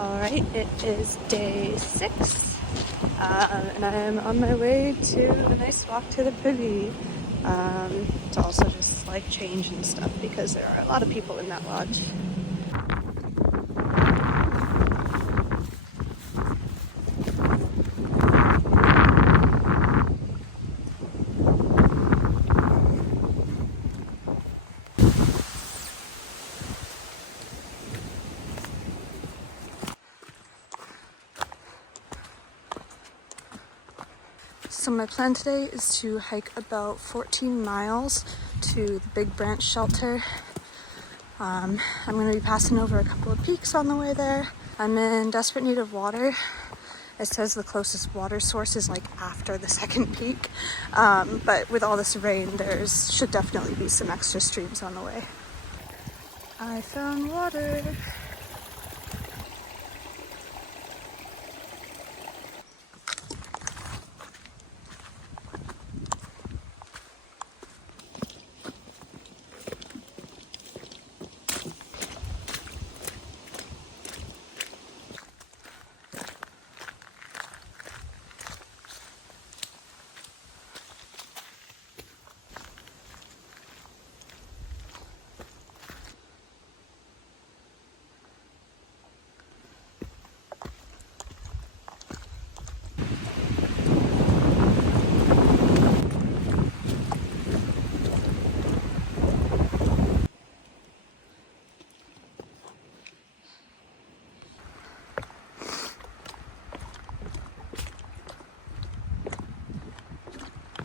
Alright, it is day 6, and I'm on my way to a nice walk to the privy. To also just like change and stuff because there are a lot of people in that lodge. So my plan today is to hike about 14 miles to the Big Branch shelter. I'm going to be passing over a couple of peaks on the way there. I'm in desperate need of water. It says the closest water source is like after the second peak, but with all this rain, should definitely be some extra streams on the way. I found water.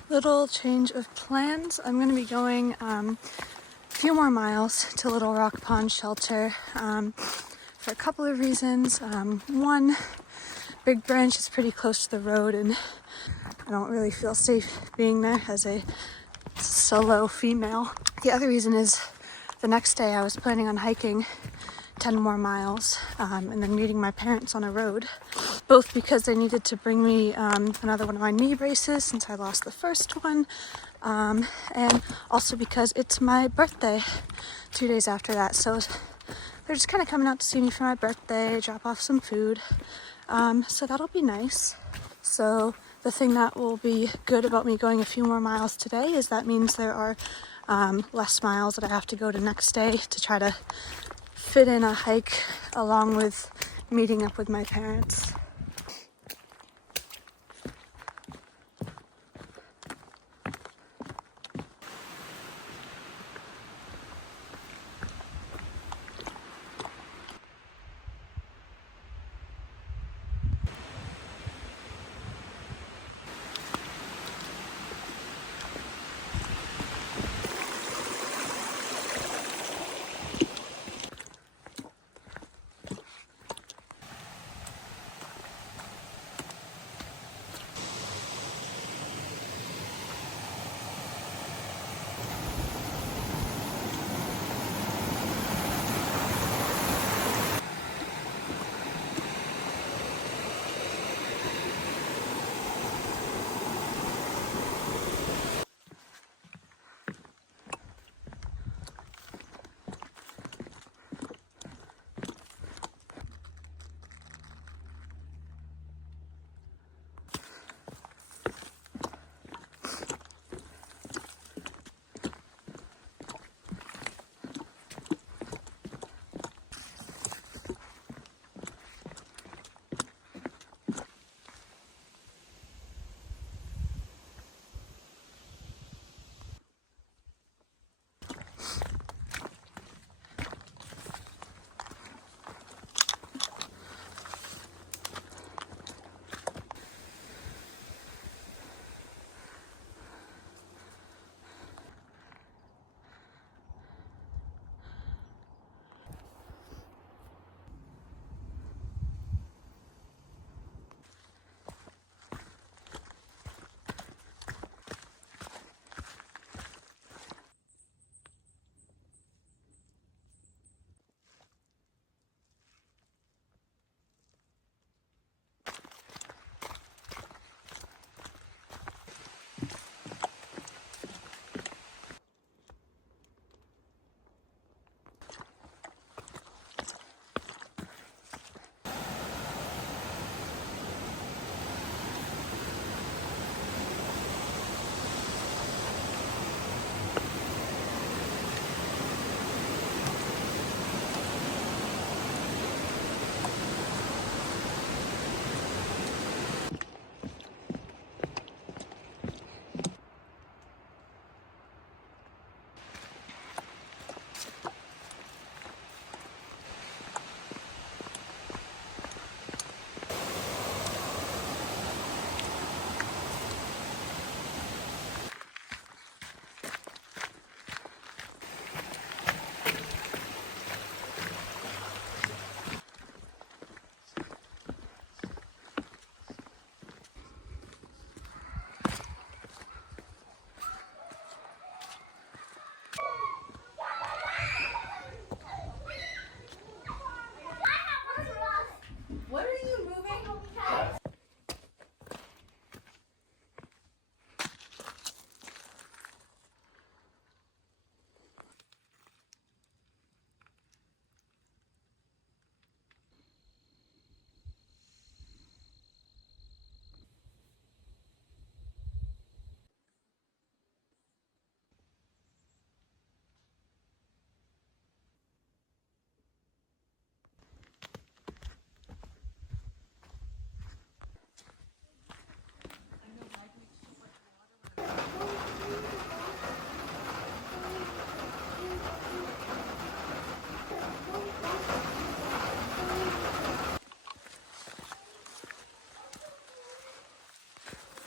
Little change of plans. I'm going to be going a few more miles to Little Rock Pond Shelter for a couple of reasons. One, Big Branch is pretty close to the road and I don't really feel safe being there as a solo female. The other reason is the next day I was planning on hiking 10 more miles and then meeting my parents on a road, both because they needed to bring me another one of my knee braces since I lost the first one, and also because it's my birthday 2 days after that, so they're just kind of coming out to see me for my birthday, drop off some food, so that'll be nice. So the thing that will be good about me going a few more miles today is that means there are less miles that I have to go to next day to try to fit in a hike along with meeting up with my parents.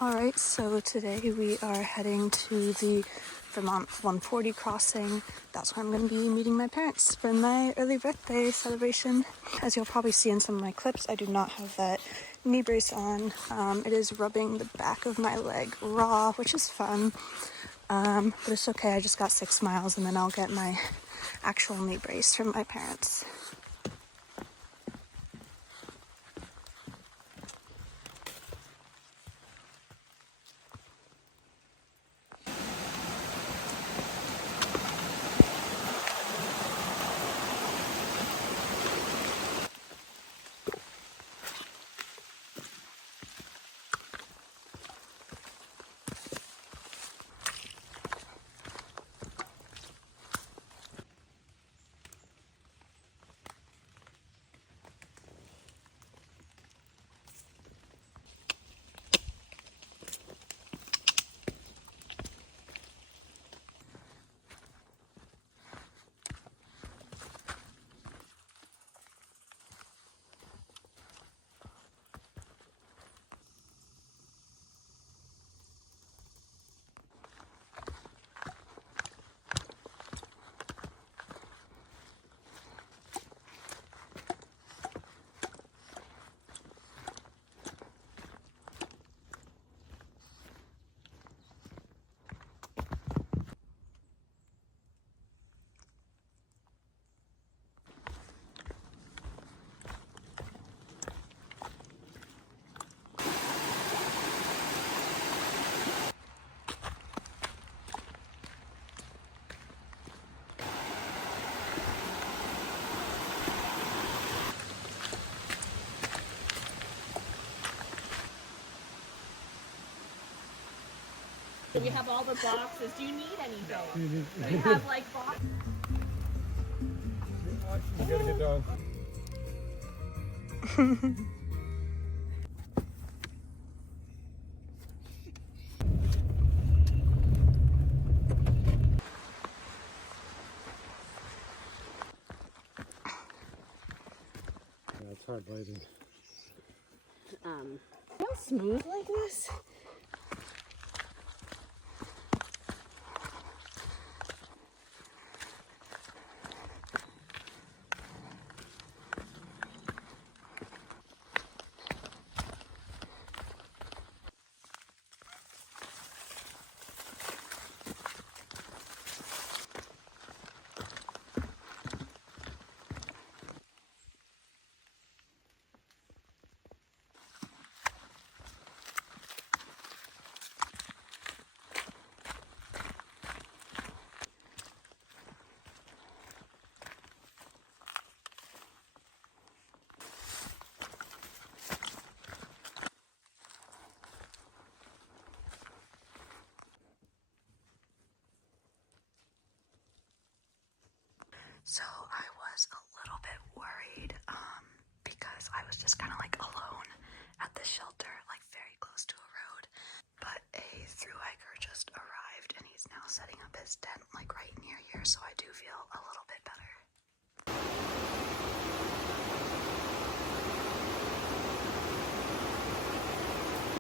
Alright, so today we are heading to the Vermont 140 crossing. That's where I'm going to be meeting my parents for my early birthday celebration. As you'll probably see in some of my clips, I do not have that knee brace on. It is rubbing the back of my leg raw, which is fun, but it's okay. I just got 6 miles and then I'll get my actual knee brace from my parents. So we have all the boxes. Do you need anything? We have like boxes. You gotta get down. Yeah, it's hard biting. How smooth like this? So I was a little bit worried because I was just kind of like alone at the shelter, like very close to a road. But a thru hiker just arrived and he's now setting up his tent like right near here. So